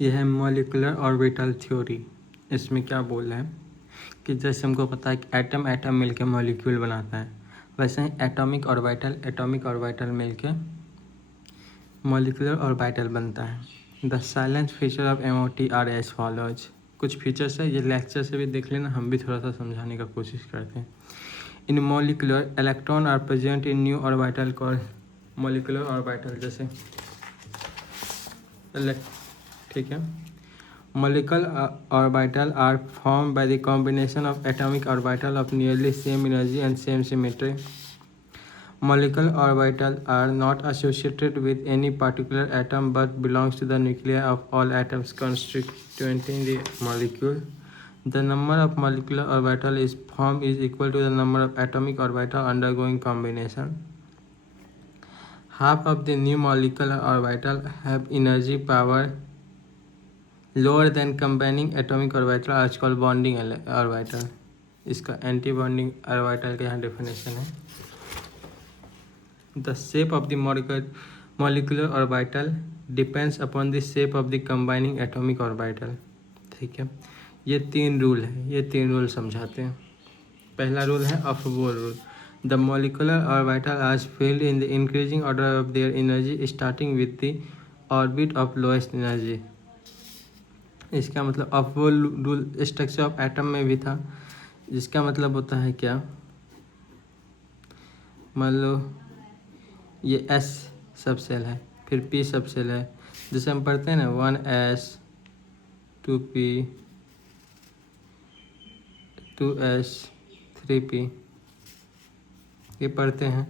यह है molecular orbital theory. इसमें क्या बोल रहा है कि जैसे हमको पता है कि एटम एटम मिलकर मॉलिक्यूल बनाता है, वैसे ही एटॉमिक ऑर्बिटल मिलकर मॉलिक्यूलर ऑर्बिटल बनता है। The salient feature of MOT are as follows. कुछ फीचर्स है, ये लेक्चर से भी देख लेना, हम भी थोड़ा सा समझाने का कोशिश करते हैं। In molecular electron are present in new orbital called molecular orbital. जैसे ठीक है, molecular orbital are formed by the combination of atomic orbital of nearly same energy and same symmetry. Molecular orbitals are not associated with any particular atom but belongs to the nuclei of all atoms constituting the molecule. The number of molecular orbital is formed is equal to the number of atomic orbital undergoing combination. Half of the new molecular orbital have energy power lower than combining atomic orbital आज call bonding orbital. इसका anti bonding orbital का यहाँ definition है। The shape of the molecular orbital depends upon the shape of the combining atomic orbital. ठीक है, ये तीन rule है, ये तीन रूल समझाते हैं। पहला रूल है aufbau rule. The molecular orbital आज filled in the increasing order of their energy starting with the orbit of lowest energy. इसका मतलब aufbau rule structure of atom में भी था, जिसका मतलब होता है क्या, मान लो ये S सब सेल है, फिर P सब सेल है, जैसे हम पढ़ते हैं ना 1S 2P 2S 3P, ये पढ़ते हैं।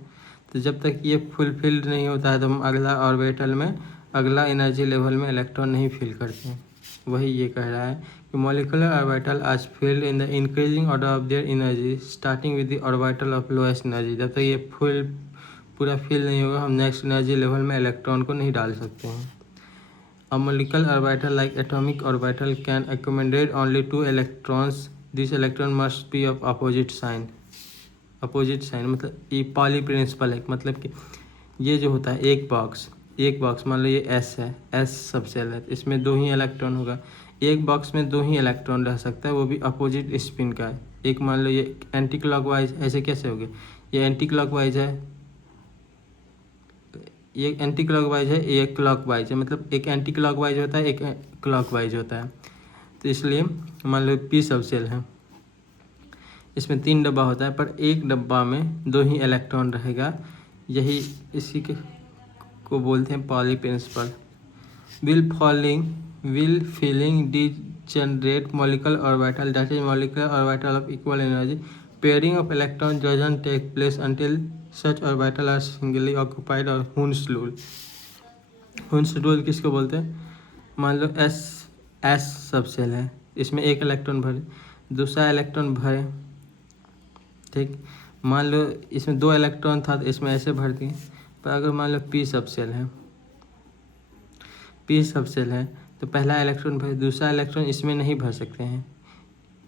तो जब तक ये फुलफिल्ड नहीं होता है तो हम अगला ऑर्बिटल में अगला एनर्जी लेवल में इलेक्ट्रॉन नहीं फिल करते हैं। वही ये कह रहा है कि मॉलिक्यूलर ऑर्बिटल आज filled in the increasing order of their energy starting with the orbital of lowest energy. जब तक ये पूरा फिल नहीं होगा हम नेक्स्ट एनर्जी लेवल में इलेक्ट्रॉन को नहीं डाल सकते हैं। A molecular orbital like atomic orbital can accommodate only 2 electrons. This electron must be of opposite sign. Opposite sign मतलब ये पॉली प्रिंसिपल है, मतलब कि ये जो होता है एक बॉक्स मान लो ये S है, S सब सेल है, इसमें 2 ही इलेक्ट्रॉन होगा। एक बॉक्स में 2 ही इलेक्ट्रॉन रह सकता है, वो भी अपोजिट स्पिन का है। एक मान लो ये एंटी क्लॉकवाइज, ऐसे कैसे हो गया, ये एंटी क्लॉकवाइज है, ये एंटी क्लॉकवाइज है, ये क्लॉकवाइज है, मतलब एक एंटी क्लॉकवाइज होता है एक क्लॉकवाइज होता है। तो इसलिए मान लो P सब सेल है, इसमें 3 डब्बा होता है, पर एक डब्बा में 2 ही इलेक्ट्रॉन रहेगा। यही इसी को बोलते हैं Pauli principle. will filling degenerate molecular orbital, that is molecular orbital of equal energy. Pairing of electrons doesn't take place until such orbital are singly occupied और हुन्स रूल किसको बोलते हैं, मान लो S सब सेल है, इसमें एक इलेक्ट्रॉन भरे, दूसरा इलेक्ट्रॉन भरे, ठीक, मान लो इसमें 2 इलेक्ट्रॉन था तो इसमें ऐसे भर दिए। पर अगर मान लो P सब सेल है तो पहला इलेक्ट्रॉन भर, दूसरा इलेक्ट्रॉन इसमें नहीं भर सकते हैं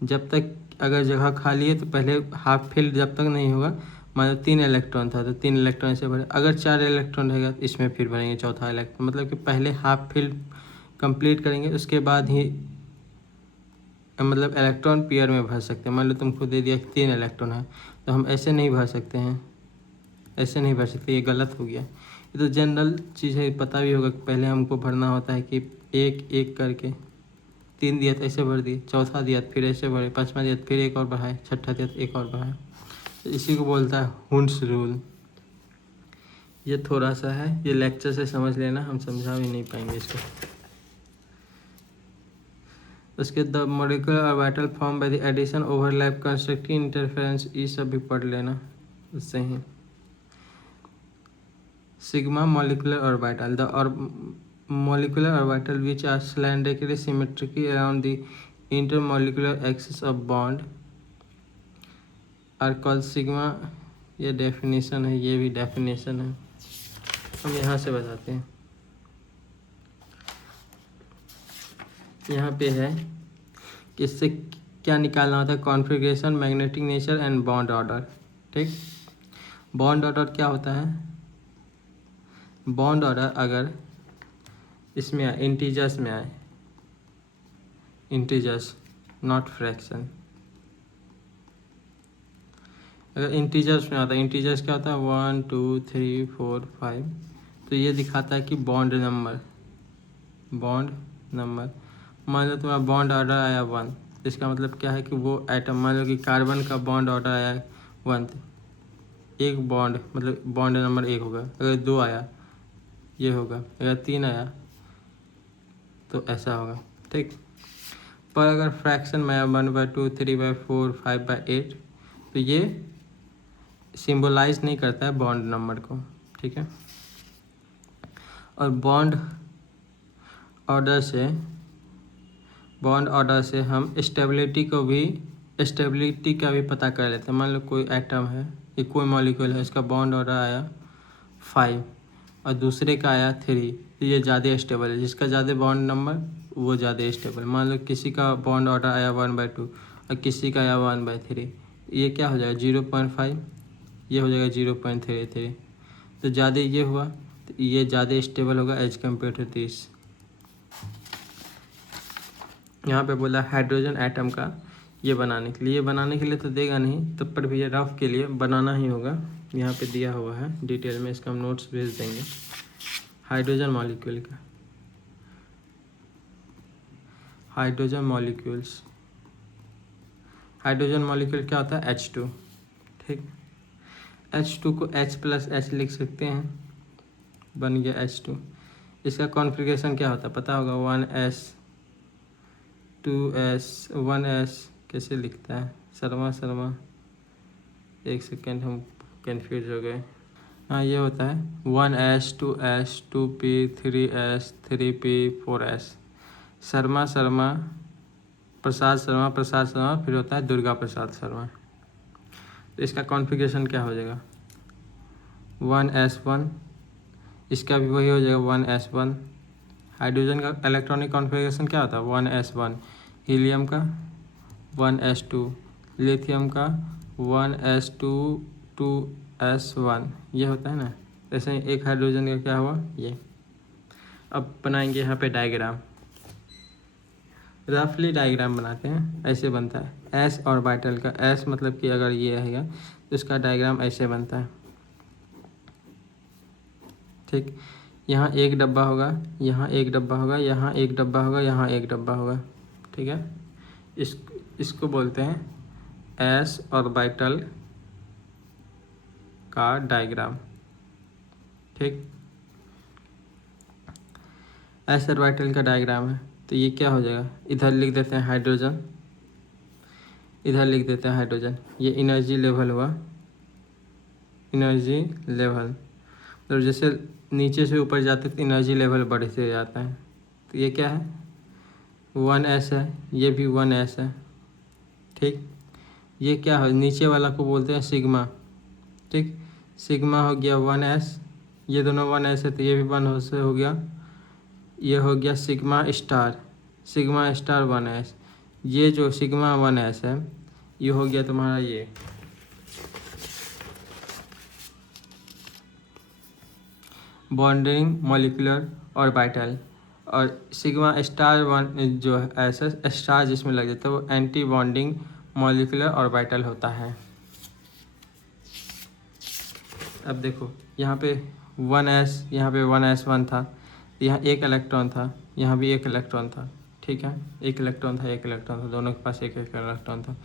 जब तक अगर जगह खाली है। तो पहले हाफ फिल्ड जब तक नहीं होगा, मान लो 3 इलेक्ट्रॉन था तो 3 इलेक्ट्रॉन से भरे, अगर 4 इलेक्ट्रॉन रहेगा तो इसमें फिर भरेंगे चौथा इलेक्ट्रॉन। मतलब कि पहले हाफ फिल्ड कंप्लीट करेंगे, उसके बाद ही मतलब इलेक्ट्रॉन पेयर में भर सकते हैं। मान लो तुमको दे दिया 3 इलेक्ट्रॉन है तो हम ऐसे नहीं भर सकते हैं, ऐसे नहीं भर सकते, ये गलत हो गया। ये तो जनरल चीज़ है, पता भी होगा कि पहले हमको भरना होता है कि एक एक करके, 3 दिया तो ऐसे भर दिए, चौथा दिया तो फिर ऐसे भरे, पाँचवा दिया तो फिर एक और बढ़ाए, छठा दिया तो एक और बढ़ाए। तो इसी को बोलता है हुन्स रूल। ये थोड़ा सा है, ये लेक्चर से समझ लेना, हम समझा भी नहीं पाएंगे इसको। उसके the molecular orbital form by the addition overlap constructing interference, ये सब भी पढ़ लेना उससे ही। Sigma molecular orbital, the molecular orbital which are cylindrically symmetrically around the intermolecular axis of bond are called sigma। ये डेफिनेशन है, ये भी डेफिनेशन है, हम यहाँ से बताते हैं। यहाँ पे है कि इससे क्या निकालना होता है, configuration, magnetic nature and bond order. ठीक, बॉन्ड ऑर्डर क्या होता है, बॉन्ड ऑर्डर अगर इसमें आए, इंटीजर्स में आए, इंटीजर्स नॉट फ्रैक्शन। अगर इंटीजर्स में आता है, इंटीजर्स क्या होता है 1 2 3 4 5, तो ये दिखाता है कि बॉन्ड नंबर। मान लो तुम्हारा बॉन्ड ऑर्डर आया 1, इसका मतलब क्या है कि वो एटम, मान लो कि कार्बन का बॉन्ड ऑर्डर आया 1, एक बॉन्ड मतलब बॉन्ड नंबर 1 होगा। अगर 2 आया ये होगा, अगर 3 आया तो ऐसा होगा, ठीक। पर अगर फ्रैक्शन में 1/2 3/4 5/8, तो ये सिंबलाइज नहीं करता है बॉन्ड नंबर को, ठीक है। और बॉन्ड ऑर्डर से हम स्टेबिलिटी का भी पता कर लेते हैं। मान लो कोई एटम है, ये कोई मॉलिक्यूल है, इसका बॉन्ड ऑर्डर आया 5 और दूसरे का आया 3, तो ये ज़्यादा स्टेबल है। जिसका ज़्यादा बॉन्ड नंबर वो ज़्यादा स्टेबल। मान लो किसी का बॉन्ड ऑर्डर आया 1/2 और किसी का आया 1/3, ये क्या हो जाएगा 0.5, ये हो जाएगा 0.33, तो ज़्यादा ये हुआ तो ये ज़्यादा स्टेबल होगा एज कम्पेयर टू 30। यहाँ पे बोला हाइड्रोजन एटम का ये बनाने के लिए तो देगा नहीं, तब पर भी ये रफ के लिए बनाना ही होगा। यहाँ पे दिया हुआ है डिटेल में, इसका हम नोट्स भेज देंगे। हाइड्रोजन मॉलिक्यूल का, हाइड्रोजन मॉलिक्यूल क्या होता है H2, ठीक। H2 को H+H लिख सकते हैं, बन गया H2। इसका कॉन्फ़िगरेशन क्या होता है पता होगा, 1s 2s 1s कैसे लिखता है शर्मा, एक सेकेंड हम कंफ्यूज हो गए। हाँ ये होता है 1s 2s 2p 3s 3p 4s, Sharma Prasad Sharma, फिर होता है दुर्गा प्रसाद शर्मा। तो इसका कॉन्फ़िगरेशन क्या हो जाएगा 1s1, इसका भी वही हो जाएगा 1s1। हाइड्रोजन का इलेक्ट्रॉनिक कॉन्फ़िगरेशन क्या होता है 1s1, हीलियम का 1s2, लिथियम का 1s2 2s1, ये होता है ना। ऐसे ही एक हाइड्रोजन का क्या हुआ ये। अब बनाएंगे यहाँ पे डायग्राम, रफली डायग्राम बनाते हैं। ऐसे बनता है एस ऑर्बिटल का, एस मतलब कि अगर ये रहेगा तो इसका डायग्राम ऐसे बनता है, ठीक। यहाँ एक डब्बा होगा, यहाँ एक डब्बा होगा, यहाँ एक डब्बा होगा, यहाँ एक डब्बा होगा, ठीक है। इसको बोलते हैं एस ऑर्बिटल का डायग्राम, ठीक। एस ऑर्बिटल का डायग्राम है, तो ये क्या हो जाएगा, इधर लिख देते हैं हाइड्रोजन, इधर लिख देते हैं हाइड्रोजन। ये एनर्जी लेवल हुआ, एनर्जी लेवल, तो जैसे नीचे से ऊपर जाते तो एनर्जी लेवल बढ़ते जाता है। तो ये क्या है 1s है, ये भी 1s है, ठीक। ये क्या है नीचे वाला को बोलते हैं सिग्मा, ठीक। सिग्मा हो गया 1s, ये दोनों 1s है तो ये भी 1 से हो गया, ये हो गया सिग्मा स्टार 1s। ये जो सिग्मा 1s है ये हो गया तुम्हारा ये बॉन्डिंग मॉलिक्यूलर ऑर्बिटल, और सिग्मा स्टार 1 जो है ऐसा स्टार जिसमें लग जाता है वो एंटी बॉन्डिंग मॉलिक्यूलर ऑर्बिटल होता है। अब देखो यहाँ पे 1s, यहाँ पे 1s1 था, यहाँ एक इलेक्ट्रॉन था, यहाँ भी एक इलेक्ट्रॉन था, ठीक है। एक इलेक्ट्रॉन था, दोनों के पास एक एक इलेक्ट्रॉन था।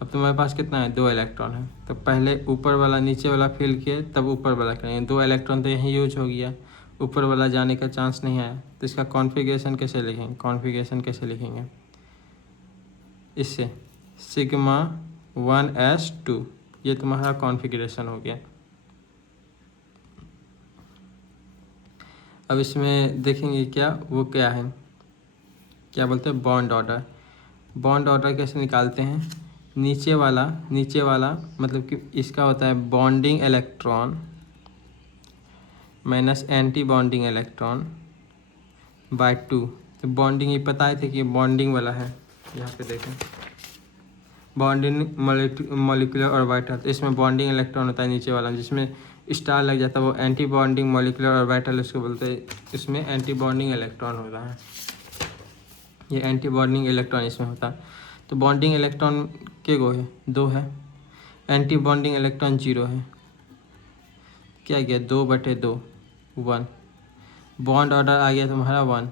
अब तुम्हारे पास कितना है 2 इलेक्ट्रॉन है, तो पहले ऊपर वाला नीचे वाला फिल किए तब ऊपर वाला करेंगे। 2 इलेक्ट्रॉन तो यहीं यूज हो गया, ऊपर वाला जाने का चांस नहीं है, तो इसका कॉन्फ़िगरेशन कैसे लिखेंगे, इससे सिग्मा 1s2, ये तुम्हारा कॉन्फ़िगरेशन हो गया। अब इसमें देखेंगे क्या है, क्या बोलते हैं बॉन्ड ऑर्डर कैसे निकालते हैं। नीचे वाला मतलब कि इसका होता है bonding electron minus anti bonding electron by 2। तो बॉन्डिंग ये पता है कि बॉन्डिंग वाला है, यहाँ पे देखें बॉन्डिंग मॉलिक्यूलर ऑर्बिटल, तो इसमें बॉन्डिंग इलेक्ट्रॉन होता है नीचे वाला, जिसमें स्टार लग जाता है वो एंटी बॉन्डिंग मॉलिक्यूलर ऑर्बिटल उसको बोलते हैं, इसमें एंटी बॉन्डिंग इलेक्ट्रॉन होता है। ये एंटी बॉन्डिंग इलेक्ट्रॉन इसमें होता है। तो बॉन्डिंग इलेक्ट्रॉन के गो है 2 है, एंटी बॉन्डिंग इलेक्ट्रॉन 0 है। क्या गया 2/2 1। बॉन्ड ऑर्डर आ गया तुम्हारा 1।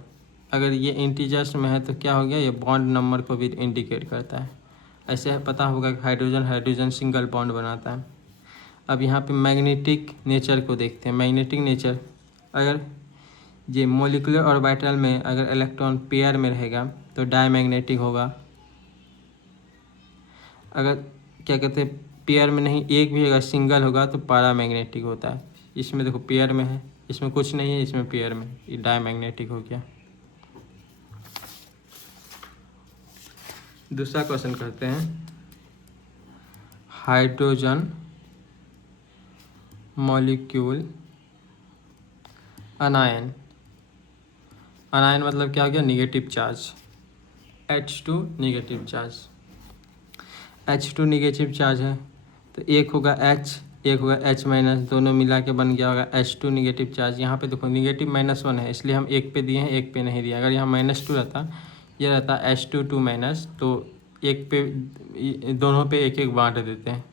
अगर ये इंटीजर्स में है तो क्या हो गया, ये बॉन्ड नंबर को भी इंडिकेट करता है। ऐसे पता होगा कि हाइड्रोजन हाइड्रोजन सिंगल बॉन्ड बनाता है। अब यहाँ पे मैग्नेटिक नेचर को देखते हैं। मैग्नेटिक नेचर, अगर ये मोलिकुलर ऑर्बिटल में अगर इलेक्ट्रॉन पेयर में रहेगा तो डायमैग्नेटिक होगा। अगर क्या कहते हैं पेयर में नहीं, एक भी अगर सिंगल होगा तो पैरामैग्नेटिक होता है। इसमें देखो पेयर में है, इसमें कुछ नहीं है, इसमें पेयर में, ये डायमैग्नेटिक हो गया। दूसरा क्वेश्चन करते हैं। Hydrogen molecule अनायन। अनायन मतलब क्या हो गया, negative charge. H2 negative charge, H2 negative charge है तो एक होगा H, एक होगा H-, दोनों मिला के बन गया होगा H2 निगेटिव चार्ज। यहाँ पे देखो निगेटिव -1 है, इसलिए हम एक पे दिए हैं, एक पे नहीं दिया। अगर यहाँ -2 रहता, ये रहता H2 2-, तो एक पे दोनों पे एक एक बांट देते हैं,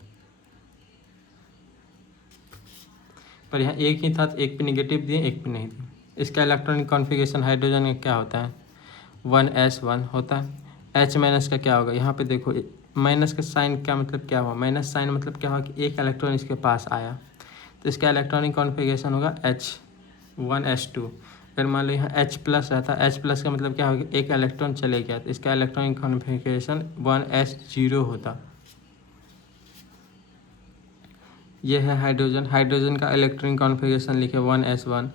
पर यहाँ एक ही था तो एक पे निगेटिव दिए, एक पे नहीं दिए। इसका इलेक्ट्रॉनिक कॉन्फ़िगरेशन हाइड्रोजन का क्या होता है, 1s1 होता है। H- का क्या होगा, यहाँ पे देखो माइनस का साइन का मतलब क्या हुआ, माइनस साइन मतलब क्या हुआ कि एक इलेक्ट्रॉन इसके पास आया, तो इसका इलेक्ट्रॉनिक कॉन्फ़िगरेशन होगा H1s2। अगर मान लो यहाँ H+ रहता, H+ का मतलब क्या होगा, एक इलेक्ट्रॉन चले गया, तो इसका इलेक्ट्रॉनिक कॉन्फ़िगरेशन 1s0 होता। ये है हाइड्रोजन। हाइड्रोजन का इलेक्ट्रॉनिक कॉन्फ़िगरेशन लिखे 1s1,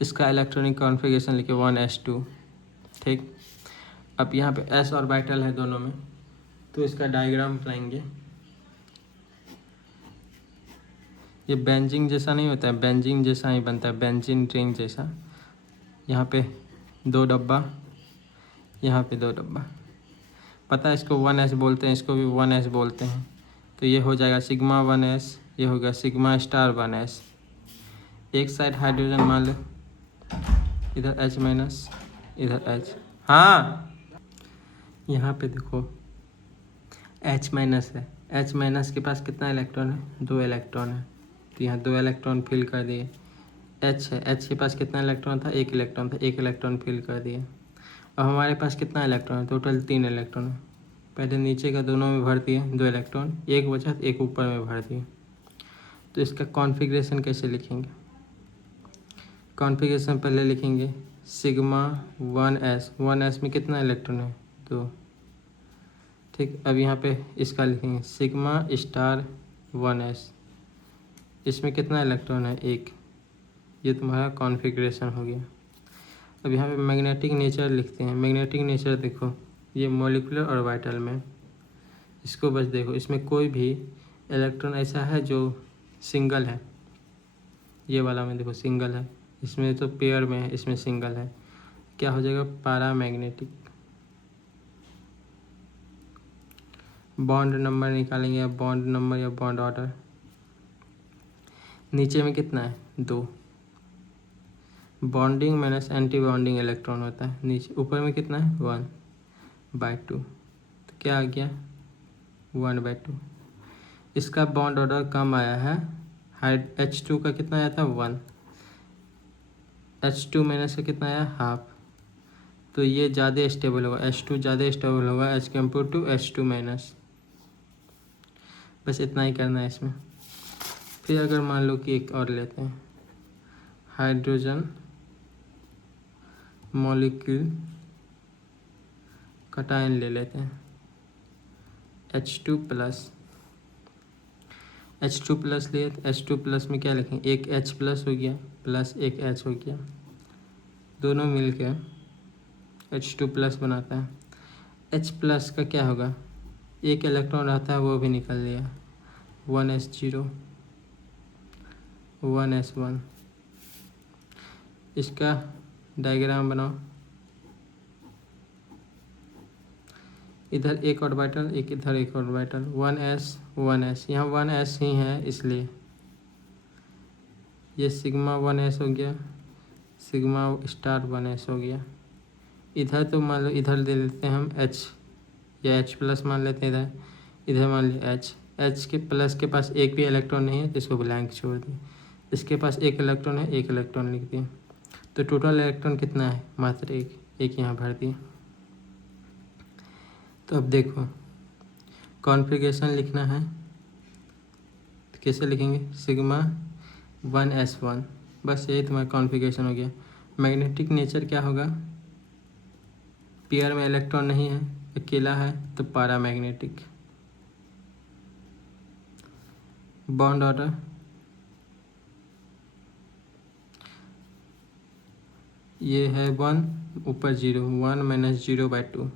इसका इलेक्ट्रॉनिक कॉन्फ़िगरेशन लिखे 1s2। ठीक, अब यहाँ पे s ऑर्बिटल है दोनों में, तो इसका डायग्राम बनाएंगे। ये बेंजीन जैसा नहीं होता है, बेंजीन जैसा ही बनता है, बेंजीन रिंग जैसा। यहाँ पे 2 डब्बा, यहाँ पे 2 डब्बा। पता है इसको 1s बोलते हैं, इसको भी 1s बोलते हैं। तो ये हो जाएगा सिग्मा 1s, ये हो गया सिग्मा स्टार 1s। एक साइड हाइड्रोजन मान लो, इधर H-, इधर H। हाँ, यहाँ पे देखो H- है, H- के पास कितना इलेक्ट्रॉन है, 2 इलेक्ट्रॉन है, तो यहाँ 2 इलेक्ट्रॉन फिल कर दिए। H है, H के पास कितना इलेक्ट्रॉन था, 1 इलेक्ट्रॉन था, 1 इलेक्ट्रॉन फिल कर दिए। अब हमारे पास कितना इलेक्ट्रॉन है, टोटल 3 इलेक्ट्रॉन है। पहले नीचे का दोनों में भर दिए 2 इलेक्ट्रॉन, एक बचा तो एक ऊपर में भर दिए। तो इसका कॉन्फ़िगरेशन कैसे लिखेंगे, कॉन्फ़िगरेशन पहले लिखेंगे सिग्मा 1s में कितना इलेक्ट्रॉन है, 2। ठीक, अब यहाँ पे इसका लिखेंगे सिग्मा स्टार 1s, इसमें कितना इलेक्ट्रॉन है, 1। ये तुम्हारा कॉन्फ़िगरेशन हो गया। अब यहाँ पे मैग्नेटिक नेचर लिखते हैं। मैग्नेटिक नेचर देखो, ये मॉलिक्यूलर ऑर्बिटल में, इसको बस देखो, इसमें कोई भी इलेक्ट्रॉन ऐसा है जो सिंगल है, ये वाला में देखो सिंगल है, इसमें तो पेयर में है, इसमें सिंगल है, क्या हो जाएगा, पैरामैग्नेटिक। बॉन्ड नंबर निकालेंगे, या बॉन्ड नंबर या बॉन्ड ऑर्डर। नीचे में कितना है, 2। Bonding minus anti bonding electron होता है नीचे, ऊपर में कितना है, 1/2। तो क्या आ गया, 1/2। इसका बॉन्ड ऑर्डर कम आया है। H2 का कितना आया था, 1। H2- का कितना आया, हाफ। तो ये ज़्यादा स्टेबल होगा, H2 ज़्यादा स्टेबल होगा एज कम्पेयर टू H2-। बस इतना ही करना है इसमें। फिर अगर मान लो कि एक और लेते हैं, हाइड्रोजन मॉलिक्यूल कटायन ले लेते हैं, H2+। H2+ लिए तो H2+ में क्या लिखेंगे, एक H+ हो गया प्लस एक H हो गया, दोनों मिल के H2+ बनाता है। H+ का क्या होगा, एक इलेक्ट्रॉन रहता है, वो भी निकल दिया, 1s0 1s1। इसका डायग्राम बनाओ, इधर एक ऑर्बिटल, एक इधर एक ऑर्बिटल, 1s 1s, यहाँ 1s ही है इसलिए ये सिग्मा 1s हो गया, सिग्मा स्टार 1s हो गया। इधर तो मान लो इधर दे देते हैं हम H या H प्लस मान लेते हैं इधर, इधर मान लिया H के प्लस के पास एक भी इलेक्ट्रॉन नहीं है, इसको ब्लैंक छोड़ दिए। इसके पास एक इलेक्ट्रॉन है, एक इलेक्ट्रॉन लिख दिए। तो टोटल इलेक्ट्रॉन कितना है? मात्र एक यहाँ भर दिए। तो अब देखो कॉन्फ़िगरेशन लिखना है तो कैसे लिखेंगे? सिग्मा 1s1, बस यही तुम्हारा कॉन्फ़िगरेशन हो गया। मैग्नेटिक नेचर क्या होगा? पेयर में इलेक्ट्रॉन नहीं है, अकेला है, तो पैरामैग्नेटिक। बॉन्ड ऑर्डर ये है 1 ऊपर 0, 1 माइनस 0/2,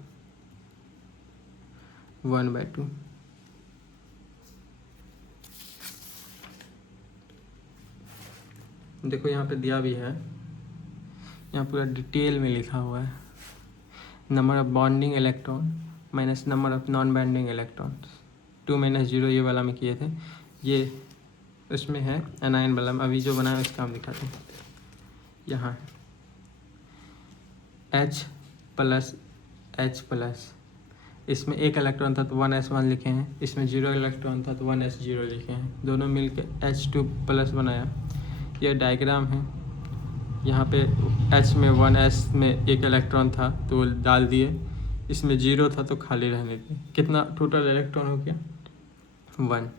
1/2। देखो यहाँ पे दिया भी है, यहाँ पूरा डिटेल में लिखा हुआ है। Number of bonding electron minus number of non bonding electrons. 2 minus 0 ये वाला में किए थे, ये उसमें है एनायन वाला में। अभी जो बनाया उसका हम दिखाते हैं। यहाँ H प्लस, इसमें एक इलेक्ट्रॉन था तो 1s1 लिखे हैं, इसमें 0 इलेक्ट्रॉन था तो 1s0 लिखे हैं। दोनों मिलकर H2 प्लस बनाया। ये डायग्राम है। यहाँ पे H में 1s में एक इलेक्ट्रॉन था तो वो डाल दिए, इसमें 0 था तो खाली रहने दिए। कितना टोटल इलेक्ट्रॉन हो गया? 1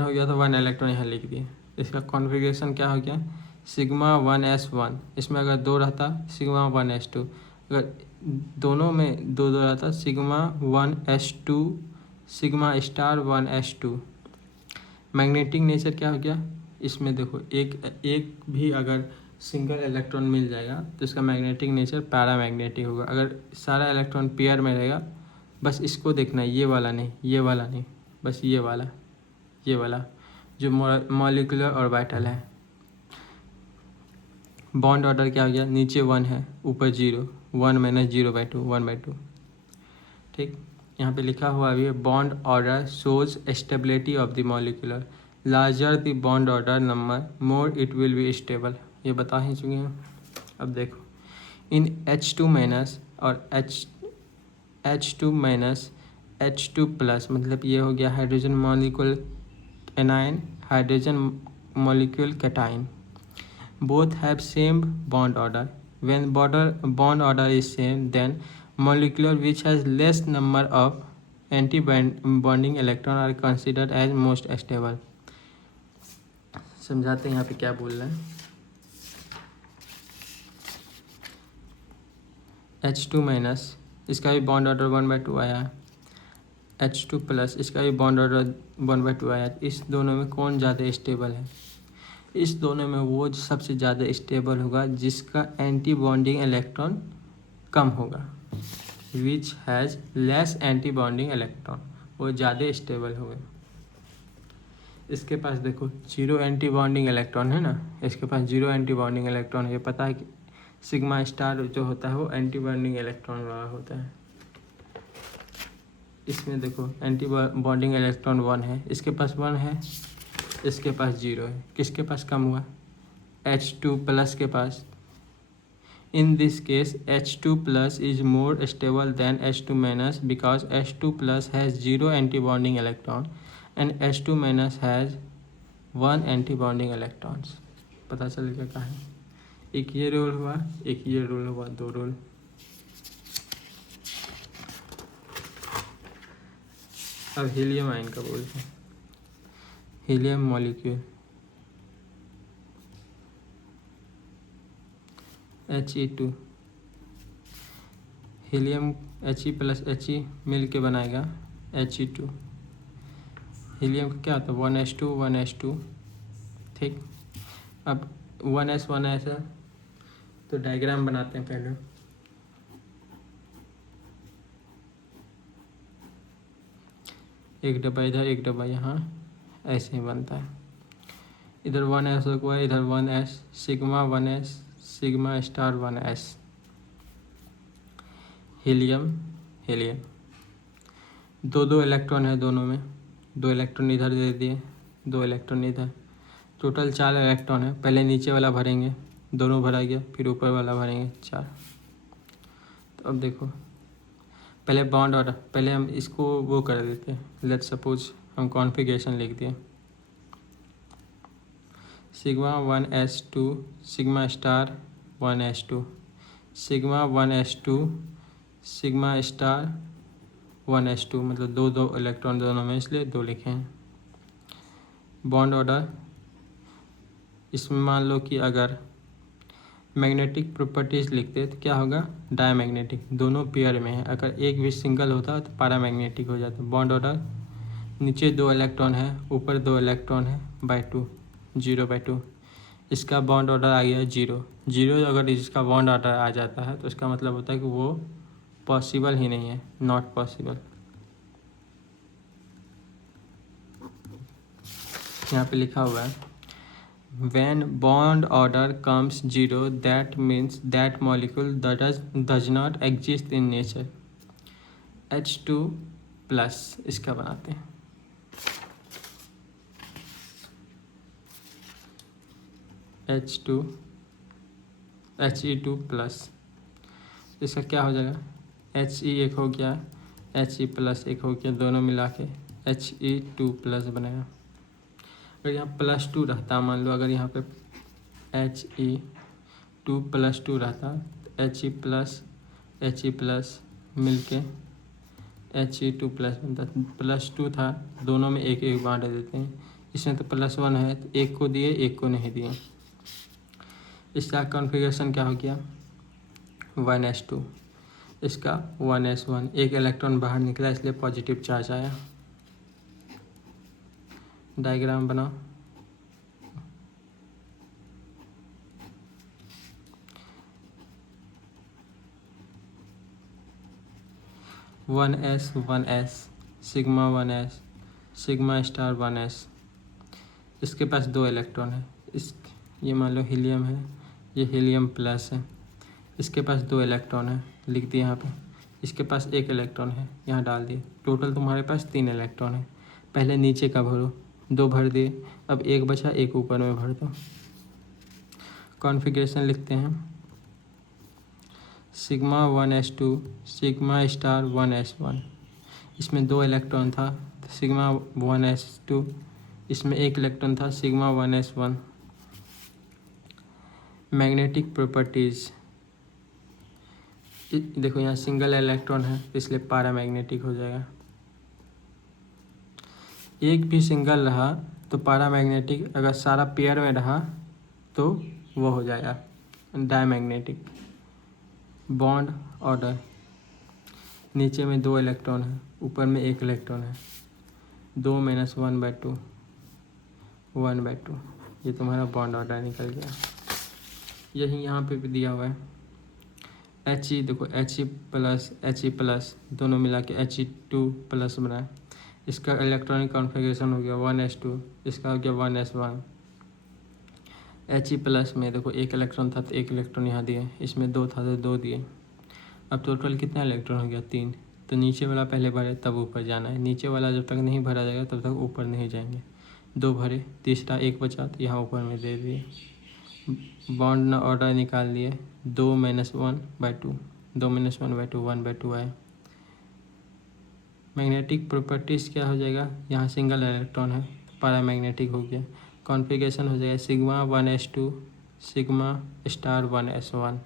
हो गया, तो 1 इलेक्ट्रॉन यहाँ लिख दिए। इसका कॉन्फ़िगरेशन क्या हो गया? Sigma 1s1। इसमें अगर 2 रहता सिग्मा 1s2, अगर दोनों में 2 रहता sigma 1s2, sigma star 1s2। Magnetic nature क्या हो गया? इसमें देखो एक भी अगर सिंगल इलेक्ट्रॉन मिल जाएगा तो इसका मैग्नेटिक नेचर पैरामैग्नेटिक होगा। अगर सारा इलेक्ट्रॉन पेयर में रहेगा, बस इसको देखना, ये वाला नहीं, ये वाला नहीं, बस ये वाला जो मॉलिक्यूलर ऑर्बिटल है। बॉन्ड ऑर्डर क्या हो गया? नीचे 1 है, ऊपर 0, 1 माइनस 0/2, 1/2। ठीक, यहाँ पे लिखा हुआ भी है bond order shows stability of the molecular, larger the bond order number more it will be stable. ये बता ही चुके हैं। अब देखो इन H2 माइनस और H2 माइनस H2 प्लस, मतलब ये हो गया hydrogen molecule anion, hydrogen molecule cation. Both have same bond order. When bond order is same, then molecule which has less number of anti-bonding electron are considered as most stable. समझाते हैं यहाँ पे क्या बोल रहे हैं। H2 माइनस, इसका भी बॉन्ड ऑर्डर 1/2 आया। H2 प्लस, इसका भी बॉन्ड ऑर्डर 1/2 आया। इस दोनों में कौन ज़्यादा स्टेबल है? इस दोनों में वो सबसे ज़्यादा स्टेबल होगा जिसका एंटी बॉन्डिंग इलेक्ट्रॉन कम होगा। Which has less anti bonding electron, वो ज़्यादा स्टेबल होगा। इसके पास देखो 0 एंटी बॉन्डिंग इलेक्ट्रॉन है ना, इसके पास 0 एंटी बॉन्डिंग इलेक्ट्रॉन है। ये पता है कि सिग्मा स्टार जो होता है वो एंटी बॉन्डिंग इलेक्ट्रॉन वाला होता है। इसमें देखो एंटी बॉन्डिंग इलेक्ट्रॉन 1 है, इसके पास 1 है, इसके पास 0 है। किसके पास कम हुआ? H2 प्लस के पास। In this case H2 plus is more stable than H2 minus because H2 plus has 0 anti bonding electron and H2 minus has 1 anti bonding electrons. पता चल गया कहाँ है? एक ये रोल हुआ, एक ये रोल हुआ, 2 रोल। अब हीलियम आयन का बोलते हैं। Helium molecule He2, helium He plus He मिल के बनाएगा He2। हीलियम का क्या होता है? 1s2 1s2। ठीक, अब 1s है तो डायग्राम बनाते हैं पहले। एक डब्बा इधर, एक डब्बा यहाँ, ऐसे ही बनता है। इधर 1s हुआ, इधर 1s, sigma 1s, sigma star 1s। Helium 2 electron है दोनों में, 2 इलेक्ट्रॉन इधर दे दिए, 2 इलेक्ट्रॉन इधर, टोटल 4 इलेक्ट्रॉन है। पहले नीचे वाला भरेंगे, दोनों भरा गया, फिर ऊपर वाला भरेंगे 4। तो अब देखो, पहले बॉन्ड ऑर्डर, पहले हम इसको वो कर देते हैं। लेट सपोज हम कॉन्फ़िगरेशन लिख दिए, sigma 1s2 sigma star 1s2 sigma 1s2 sigma star 1s2, मतलब दो दो इलेक्ट्रॉन दोनों में, इसलिए दो लिखे हैं। बॉन्ड ऑर्डर, इसमें मान लो कि अगर मैग्नेटिक प्रॉपर्टीज़ लिखते तो क्या होगा, डायमैग्नेटिक, दोनों पेयर में है। अगर एक भी सिंगल होता तो पैरामैग्नेटिक हो जाता। बॉन्ड ऑर्डर, नीचे 2 इलेक्ट्रॉन है, ऊपर 2 इलेक्ट्रॉन है, बाय 2, 0/2। इसका बॉन्ड ऑर्डर आ गया 0। 0 अगर इसका बॉन्ड ऑर्डर आ जाता है तो इसका मतलब होता है कि वो पॉसिबल ही नहीं है, नॉट पॉसिबल। यहाँ पे लिखा हुआ है, when bond order comes 0 that means that molecule does not exist in nature। H2 plus इसका बनाते हैं, He2 प्लस, इसका क्या हो जाएगा, He एक हो गया, He प्लस एक हो गया, दोनों मिला के He2 प्लस बनेगा। अगर यहाँ +2 रहता, मान लो अगर यहाँ पे He2 + 2 रहता तो He प्लस मिल के He2 प्लस बनता। +2 था, दोनों में एक एक बांट देते हैं। इसमें तो +1 है तो एक को दिए, एक को नहीं दिए। इसका कॉन्फ़िगरेशन क्या हो गया, 1s2, इसका 1s1, एक इलेक्ट्रॉन बाहर निकला इसलिए पॉजिटिव चार्ज आया। डायग्राम बनाओ, one S sigma 1s sigma star 1s, इसके पास 2 इलेक्ट्रॉन है। इस ये मान लो हीलियम है, ये हीलियम प्लस है, इसके पास 2 इलेक्ट्रॉन है, लिख दिए यहाँ पे। इसके पास 1 इलेक्ट्रॉन है, यहाँ डाल दिए। टोटल तुम्हारे पास 3 इलेक्ट्रॉन है। पहले नीचे का भरो, 2 भर दिए, अब 1 बचा, 1 ऊपर में भर दो। कॉन्फ़िगरेशन लिखते हैं, sigma 1s2 sigma star 1s1, इसमें 2 इलेक्ट्रॉन था तो सिग्मा 1s2, इसमें 1 इलेक्ट्रॉन था, सिग्मा 1s1। मैग्नेटिक प्रॉपर्टीज़, देखो यहाँ सिंगल इलेक्ट्रॉन है इसलिए पैरामैग्नेटिक हो जाएगा। एक भी सिंगल रहा तो पैरामैग्नेटिक, अगर सारा पेयर में रहा तो वो हो जाएगा डायमैग्नेटिक। बॉन्ड ऑर्डर, नीचे में 2 इलेक्ट्रॉन है, ऊपर में 1 इलेक्ट्रॉन है, 2 - 1/2, 1/2, ये तुम्हारा बॉन्ड ऑर्डर निकल गया। यही यहाँ पे भी दिया हुआ है। He, देखो He प्लस दोनों मिला के He2 प्लस बनाए। इसका इलेक्ट्रॉनिक कॉन्फ़िगरेशन हो गया 1s2, इसका हो गया 1s1। He प्लस में देखो 1 इलेक्ट्रॉन था तो 1 इलेक्ट्रॉन यहाँ दिए, इसमें 2 था तो 2 दिए। अब टोटल कितना इलेक्ट्रॉन हो गया, 3। तो नीचे वाला पहले भरे तब ऊपर जाना है, नीचे वाला जब तक नहीं भरा जाएगा तब तक ऊपर नहीं जाएंगे। 2 भरे, तीसरा 1 बचा तो यहाँ ऊपर में दे दिए। बॉन्ड ना ऑर्डर निकाल लिए, 2 - 1/2, 2 - 1/2, 1/2 आए। मैग्नेटिक प्रॉपर्टीज़ क्या हो जाएगा, यहाँ सिंगल इलेक्ट्रॉन है पैरामैग्नेटिक हो गया। कॉन्फ़िगरेशन हो जाएगा sigma 1s2 sigma star 1s1।